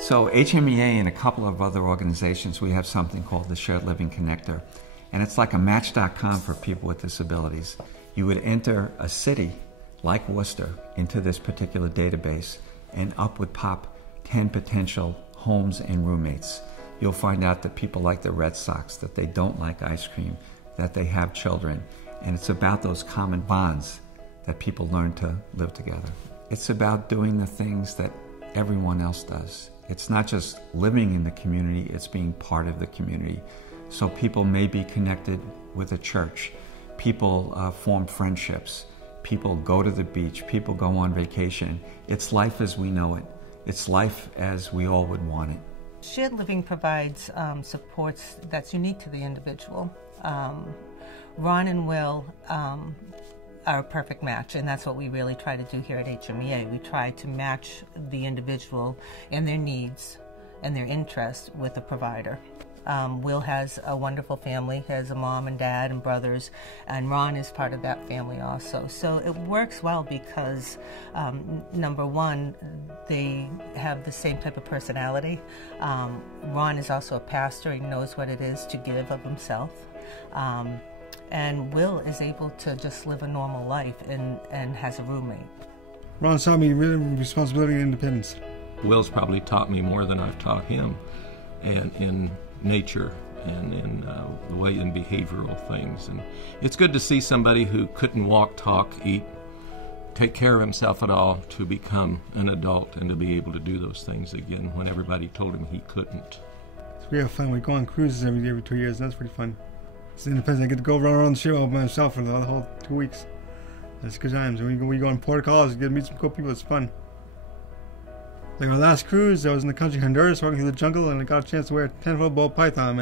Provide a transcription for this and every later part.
So HMEA and a couple of other organizations, we have something called the Shared Living Connector. And it's like a Match.com for people with disabilities. You would enter a city like Worcester into this particular database, and up would pop 10 potential homes and roommates. You'll find out that people like the Red Sox, that they don't like ice cream, that they have children. And it's about those common bonds that people learn to live together. It's about doing the things that everyone else does. It's not just living in the community, it's being part of the community. So people may be connected with a church. People form friendships. People go to the beach. People go on vacation. It's life as we know it. It's life as we all would want it. Shared living provides supports that's unique to the individual. Ron and Will are a perfect match, and that's what we really try to do here at HMEA. We try to match the individual and their needs and their interests with a provider. Will has a wonderful family, has a mom and dad and brothers, and Ron is part of that family also. So it works well because, number one, they have the same type of personality. Ron is also a pastor. He knows what it is to give of himself. And Will is able to just live a normal life and has a roommate. Ron taught me really responsibility and independence. Will's probably taught me more than I've taught him, and in nature and in the way in behavioral things. And it's good to see somebody who couldn't walk, talk, eat, take care of himself at all to become an adult and to be able to do those things again when everybody told him he couldn't. We have fun. We go on cruises every 2 years, and that's pretty fun. It's independent. I get to go around the ship all by myself for the whole 2 weeks. That's good times. And we go on port calls, get to meet some cool people. It's fun. Like our last cruise, I was in the country Honduras, walking through the jungle, and I got a chance to wear a 10-foot ball python.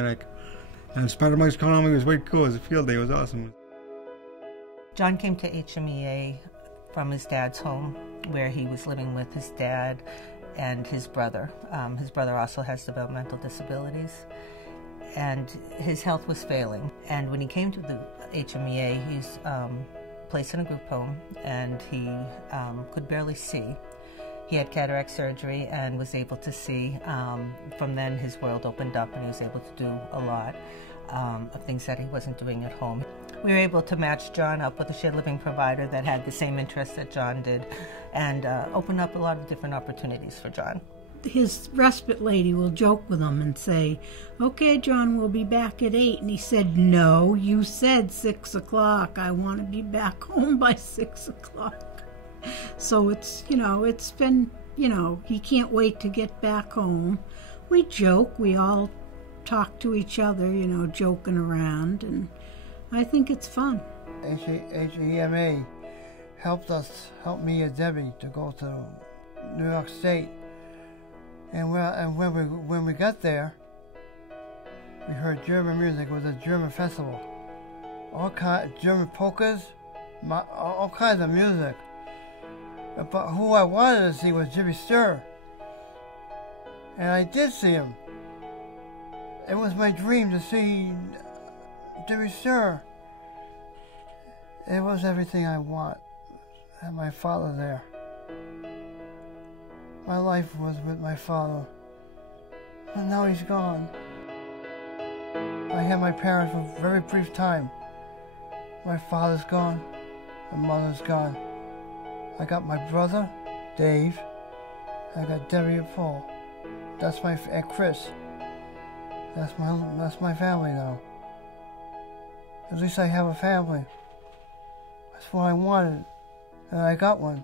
And Spider Mike's calling on me. It was way cool. It was a field day. It was awesome. John came to HMEA from his dad's home, where he was living with his dad and his brother. His brother also has developmental disabilities, and his health was failing. And when he came to the HMEA, he's placed in a group home, and he could barely see. He had cataract surgery and was able to see. From then, his world opened up, and he was able to do a lot of things that he wasn't doing at home. We were able to match John up with a shared living provider that had the same interests that John did, and open up a lot of different opportunities for John. His respite lady will joke with him and say, "Okay, John, we'll be back at 8." And he said, "No, you said 6 o'clock. I want to be back home by 6 o'clock." So it's, it's been, he can't wait to get back home. We joke, we all talk to each other, joking around, and I think it's fun. HEMA helped me and Debbie to go to New York State. And when we got there, we heard German music. It was a German festival. All kinds of German polkas, all kinds of music. But who I wanted to see was Jimmy Sturr. And I did see him. It was my dream to see Jimmy Sturr. It was everything I want. I had my father there. My life was with my father. But now he's gone. I had my parents for a very brief time. My father's gone. My mother's gone. I got my brother, Dave. I got Debbie and Paul. That's and Chris. That's my family now. At least I have a family. That's what I wanted, and I got one.